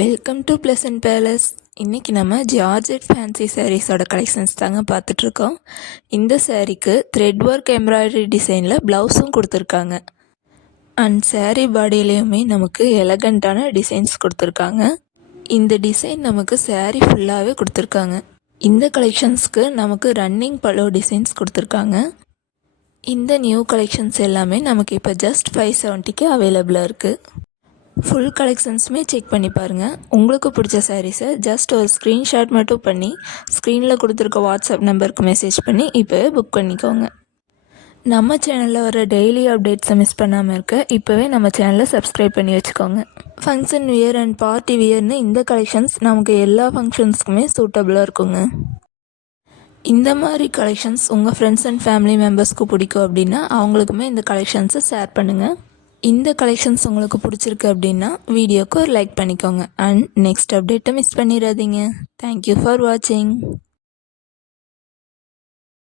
Welcome to pleasant palace. இன்றைக்கி நம்ம georgette fancy சாரீஸோட collections தாங்க பார்த்துட்ருக்கோம். இந்த சாரீக்கு த்ரெட் ஒர்க் எம்ப்ராய்டரி டிசைனில் ப்ளவுஸும் கொடுத்துருக்காங்க. அண்ட் சாரீ பாடியிலையுமே நமக்கு எலகண்ட்டான டிசைன்ஸ் கொடுத்துருக்காங்க. இந்த டிசைன் நமக்கு சாரீ ஃபுல்லாகவே கொடுத்துருக்காங்க. இந்த கலெக்ஷன்ஸ்க்கு நமக்கு ரன்னிங் பலோ டிசைன்ஸ் கொடுத்துருக்காங்க. இந்த நியூ கலெக்ஷன்ஸ் எல்லாமே நமக்கு இப்போ ஜஸ்ட் 570க்கு அவைலபிளாக இருக்குது. ஃபுல் கலெக்ஷன்ஸுமே செக் பண்ணி பாருங்கள். உங்களுக்கு பிடிச்ச சாரீஸை ஜஸ்ட் ஒரு ஸ்க்ரீன்ஷாட் மட்டும் பண்ணி ஸ்க்ரீனில் கொடுத்துருக்க வாட்ஸ்அப் நம்பருக்கு மெசேஜ் பண்ணி இப்போவே புக் பண்ணிக்கோங்க. நம்ம சேனலில் வர டெய்லி அப்டேட்ஸை மிஸ் பண்ணாமல் இருக்க இப்போவே நம்ம சேனலை சப்ஸ்கிரைப் பண்ணி வச்சுக்கோங்க. ஃபங்க்ஷன் வியர் அண்ட் பார்ட்டி வியர்னு இந்த கலெக்ஷன்ஸ் நமக்கு எல்லா ஃபங்க்ஷன்ஸ்க்குமே சூட்டபுளாக இருக்குங்க. இந்த மாதிரி கலெக்ஷன்ஸ் உங்கள் ஃப்ரெண்ட்ஸ் அண்ட் ஃபேமிலி மெம்பர்ஸ்க்கு பிடிக்கும் அப்படின்னா அவங்களுக்குமே இந்த கலெக்ஷன்ஸை ஷேர் பண்ணுங்கள். இந்த கலெக்ஷன்ஸ் உங்களுக்கு பிடிச்சிருக்கு அப்படின்னா வீடியோக்கு ஒரு லைக் பண்ணிக்கோங்க. அண்ட் நெக்ஸ்ட் அப்டேட்டை மிஸ் பண்ணிடாதீங்க. தேங்க்யூ ஃபார் வாட்சிங்.